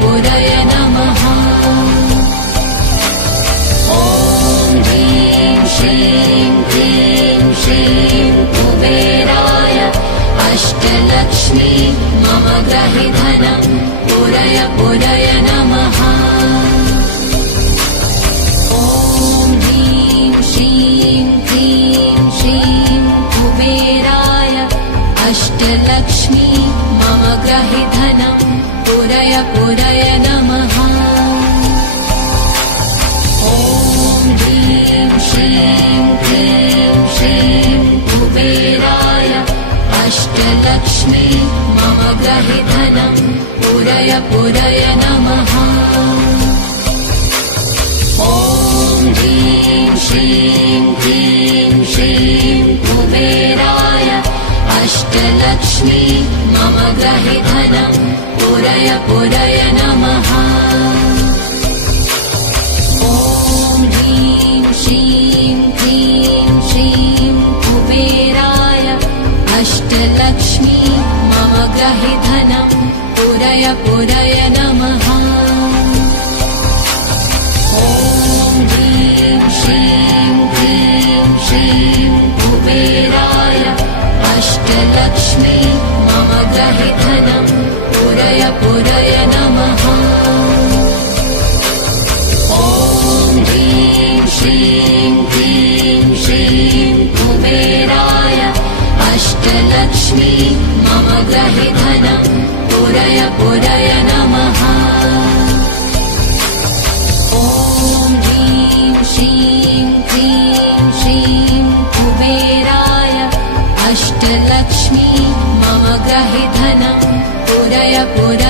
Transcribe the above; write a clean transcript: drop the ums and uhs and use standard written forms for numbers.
पुरय नमः। ॐ ह्रीं श्रीं क्लीं श्रीं कुबेराय अष्टलक्ष्मी मम ग्रहे धनं पुरय पुरय नमः। ॐ ह्रीं श्रीं क्लीं श्रीं कुबेराय अष्टलक्ष्मी मम ग्रहे धनं पुरय पुरय नमः। ॐ ह्रीं श्रीं क्लीं श्रीं कुबेराय अष्टलक्ष्मी मम ग्रहे धनं पुरय पुरय नमः। ॐ ह्रीं श्रीं क्लीं श्रीं कुबेराय अष्टलक्ष्मी मम ग्रहे धनं पुरय पुरय नमः। ॐ ह्रीं श्रीं क्लीं श्रीं कुबेराय अष्टलक्ष्मी मम ग्रहे धनं पुरय पुरय नमः। ॐ ह्रीं श्रीं क्लीं श्रीं कुबेराय अष्टलक्ष्मी मम ग्रहे धनं पुरय पुरय नमः। ॐ ह्रीं श्रीं क्लीं श्रीं कुबेराय अष्टलक्ष्मी मम ग्रहे धनं पुरय पुरय नमः। ॐ ह्रीं श्रीं क्लीं श्रीं कुबेराय अष्टलक्ष्मी मम ग्रहे धनं पुरय पुरय